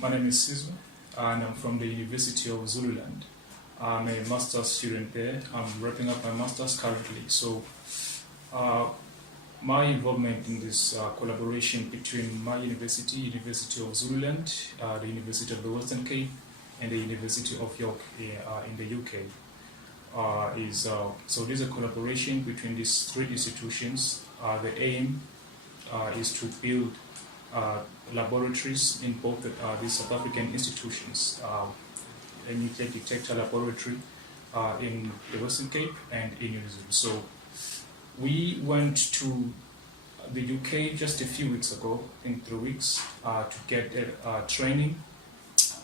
My name is Sizwe, and I'm from the University of Zululand. I'm a master's student there. I'm wrapping up my master's currently. So, my involvement in this collaboration between my university, University of Zululand, the University of the Western Cape, and the University of York in the UK so there's a collaboration between these three institutions. The aim is to build laboratories in both these South African institutions, a nuclear detector laboratory in the Western Cape and in New Zealand. So we went to the UK just a few weeks ago, in 3 weeks, to get training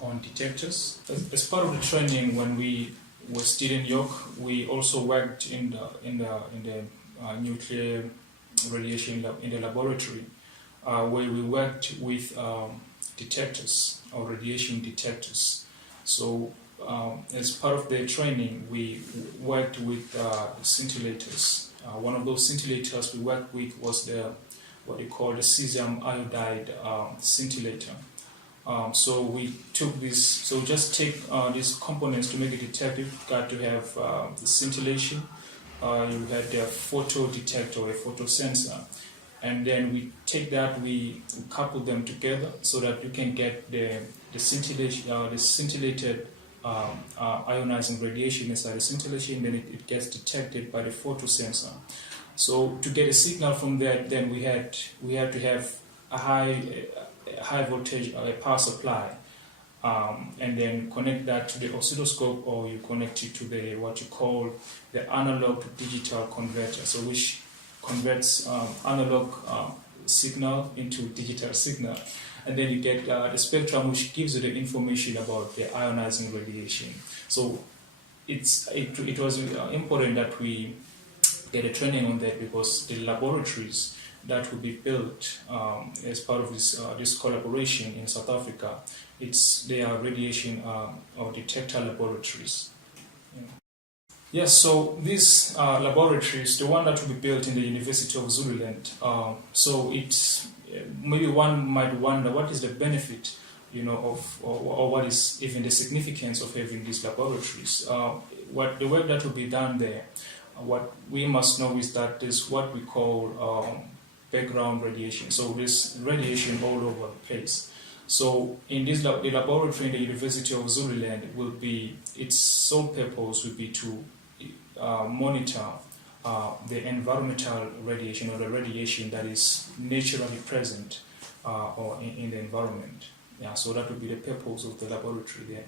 on detectors. As part of the training, when we were still in York, we also worked in the nuclear radiation lab, in the laboratory, where we worked with detectors or radiation detectors. So as part of the training, we worked with scintillators. One of those scintillators we worked with was what they call the cesium iodide scintillator. So we took this, so just take these components to make a detector. You've got to have the scintillation, you had a photo detector, a photo sensor, and then we take that, we couple them together so that you can get the scintillation, the scintillated ionizing radiation inside the scintillation, then it gets detected by the photo sensor. So to get a signal from that, then we had to have a high voltage power supply, and then connect that to the oscilloscope, or you connect it to the what you call the analog to digital converter, so which converts analog signal into digital signal, and then you get the spectrum, which gives you the information about the ionizing radiation. So it was important that we get a training on that, because the laboratories that will be built as part of this collaboration in South Africa, they are radiation or detector laboratories. Yes, so these laboratories, the one that will be built in the University of Zululand, so it's maybe one might wonder what is the benefit, of or what is even the significance of having these laboratories. What the work that will be done there, what we must know is that there's what we call background radiation. So there's radiation all over the place. So in the laboratory in the University of Zululand, its sole purpose will be to monitor the environmental radiation, or the radiation that is naturally present or in the environment. Yeah, so that would be the purpose of the laboratory there.